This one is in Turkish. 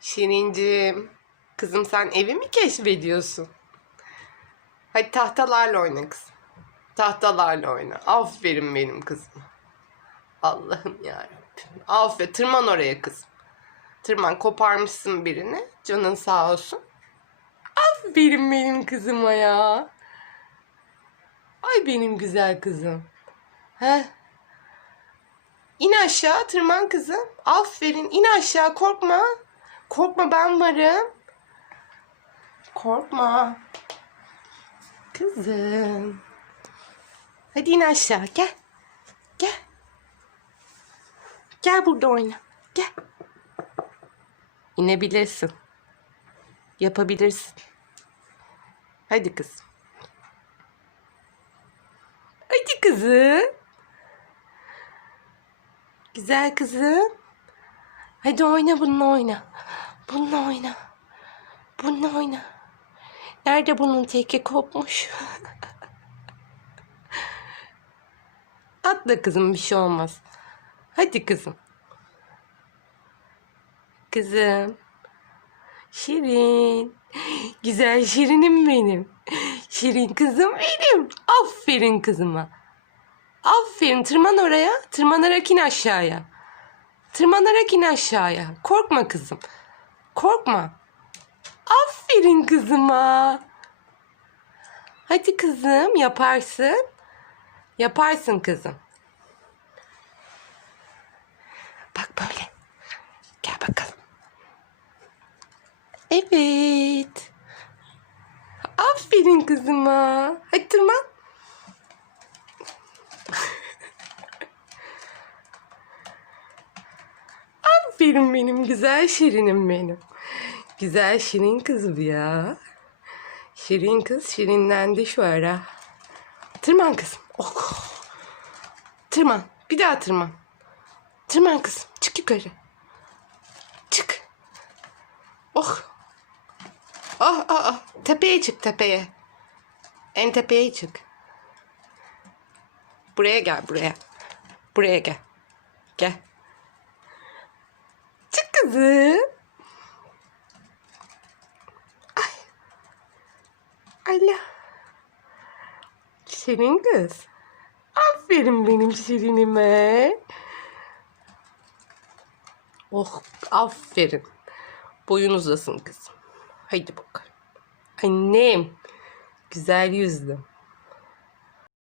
Şirincim. Kızım sen evi mi keşfediyorsun? Hadi tahtalarla oyna kızım. Tahtalarla oyna. Aferin benim kızım. Allah'ım yarabbim. Aferin. Tırman oraya kızım. Tırman koparmışsın birini. Canın sağ olsun. Aferin benim kızıma ya. Ay benim güzel kızım. Heh. İn aşağı tırman kızım. Aferin in aşağı korkma. Korkma ben varım. Korkma. Kızım. Hadi in aşağı gel. Gel. Gel burada oyna. Gel. İnebilirsin. Yapabilirsin. Hadi kızım. Hadi kızım. Güzel kızım. Hadi oyna bununla oyna. Bununla oyna. Bununla oyna. Nerede bunun teki kopmuş? Atla kızım bir şey olmaz. Hadi kızım. Kızım. Şirin. Güzel şirinim benim. Şirin kızım benim. Aferin kızıma. Aferin tırman oraya. Tırmanarak in aşağıya. Tırmanarak in aşağıya. Korkma kızım. Korkma. Aferin kızıma. Hadi kızım yaparsın. Yaparsın kızım. Bak böyle. Gel bakalım. Evet. Aferin kızıma. Hadi tırman. Aferin benim güzel şirinim benim. Güzel şirin kız bu ya. Şirin kız şirinlendi şu ara. Tırman kızım. Oh. Tırman. Bir daha tırman. Tırman kızım. Çık yukarı. Çık. Oh. Oh, oh, oh. Tepeye çık tepeye. En tepeye çık. Buraya gel buraya. Buraya gel. Gel. Kızım. Ay. Allah. Şirin kız. Aferin benim şirinime. Oh aferin. Boyun uzasın kızım. Haydi bakalım. Annem. Güzel yüzlüm.